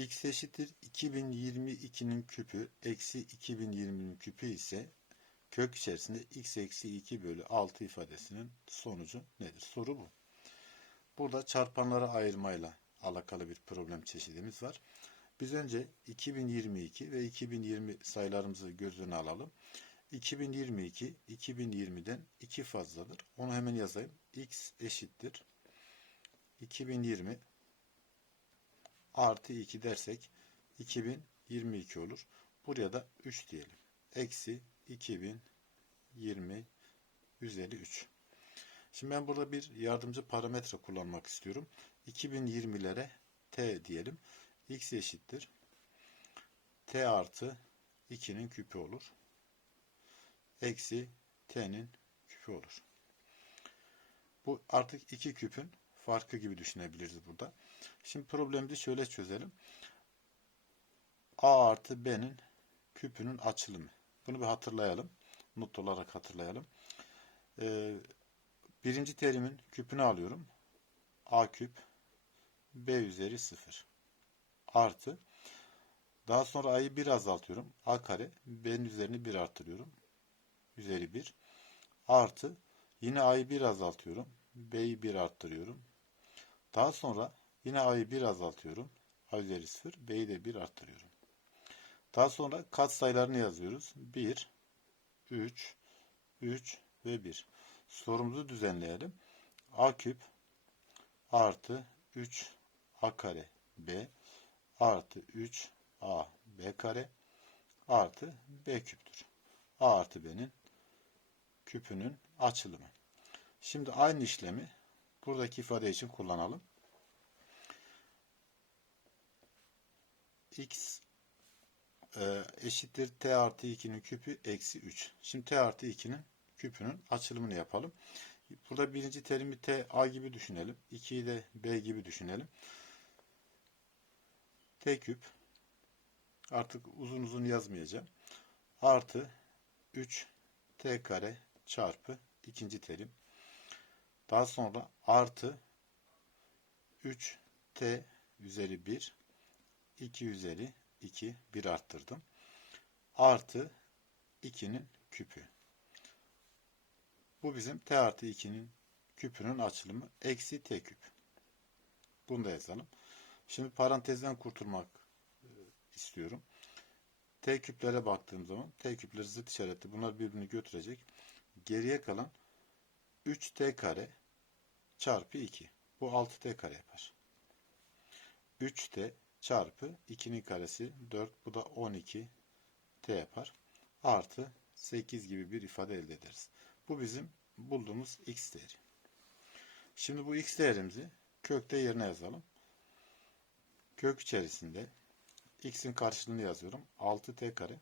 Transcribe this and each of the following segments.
x eşittir 2022'nin küpü eksi 2020'nin küpü ise kök içerisinde x eksi 2 bölü 6 ifadesinin sonucu nedir? Soru bu. Burada çarpanlara ayırmayla alakalı bir problem çeşidimiz var. Biz önce 2022 ve 2020 sayılarımızı göz önüne alalım. 2022 2020'den 2 fazladır. Onu hemen yazayım. x eşittir 2020 artı 2 dersek 2022 olur. Buraya da 3 diyelim. Eksi 2020 üzeri 3. Şimdi ben burada bir yardımcı parametre kullanmak istiyorum. 2020'lere t diyelim. x eşittir. t artı 2'nin küpü olur. Eksi t'nin küpü olur. Bu artık iki küpün farkı gibi düşünebiliriz burada. Şimdi problemimizi şöyle çözelim. A artı B'nin küpünün açılımı. Bunu bir hatırlayalım. Not olarak hatırlayalım. Ee, birinci terimin küpünü alıyorum. A küp B üzeri 0 artı daha sonra A'yı 1 azaltıyorum. A kare B'nin üzerini 1 artırıyorum. Üzeri 1 artı yine A'yı 1 azaltıyorum. B'yi 1 arttırıyorum. Daha sonra yine A'yı 1 azaltıyorum. A üzeri 0. B'yi de 1 arttırıyorum. Daha sonra kat sayılarını yazıyoruz. 1, 3, 3 ve 1. Sorumuzu düzenleyelim. A küp artı 3 A kare B artı 3 A B kare artı B küptür. A artı B'nin küpünün açılımı. Şimdi aynı işlemi buradaki ifade için kullanalım. x e, eşittir t artı 2'nin küpü eksi 3. Şimdi t artı 2'nin küpünün açılımını yapalım. Burada birinci terimi t a gibi düşünelim. 2'yi de b gibi düşünelim. t küp artık uzun uzun yazmayacağım. Artı 3 t kare çarpı ikinci terim. Daha sonra artı 3t üzeri 1 2 üzeri 2 1 arttırdım. Artı 2'nin küpü. Bu bizim t artı 2'nin küpünün açılımı. Eksi t küp. Bunu da yazalım. Şimdi parantezden kurtulmak e, istiyorum. T küplere baktığım zaman T küpleri zıt işaretli. Bunlar birbirini götürecek. Geriye kalan 3T kare çarpı 2. Bu 6T kare yapar. 3T çarpı 2'nin karesi 4. Bu da 12 t yapar. Artı 8 gibi bir ifade elde ederiz. Bu bizim bulduğumuz x değeri. Şimdi bu x değerimizi kökte yerine yazalım. Kök içerisinde x'in karşılığını yazıyorum. 6t kare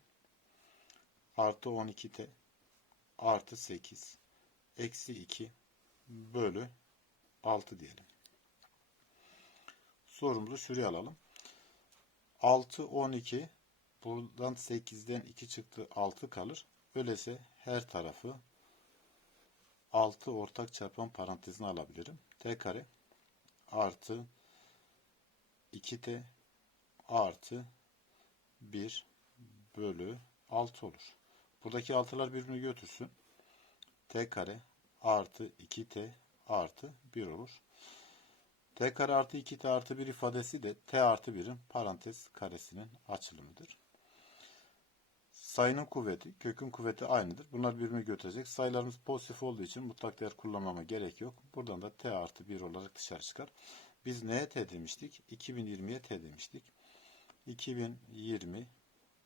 artı 12t artı 8 eksi 2 bölü 6 diyelim. Sorumuzu şuraya alalım. 6, 12. Buradan 8'den 2 çıktı. 6 kalır. Öyleyse her tarafı 6 ortak çarpan parantezine alabilirim. T kare artı 2T artı 1 bölü 6 olur. Buradaki altılar birbirini götürsün. T kare artı 2T artı 1 olur. T kare artı 2T artı 1 ifadesi de T artı 1'in parantez karesinin açılımıdır. Sayının kuvveti, kökün kuvveti aynıdır. Bunlar birbirini götürecek. Sayılarımız pozitif olduğu için mutlak değer kullanmama gerek yok. Buradan da T artı 1 olarak dışarı çıkar. Biz neye T demiştik? 2020'ye T demiştik. 2020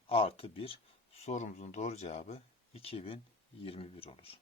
artı 1 sorumuzun doğru cevabı 2021 olur.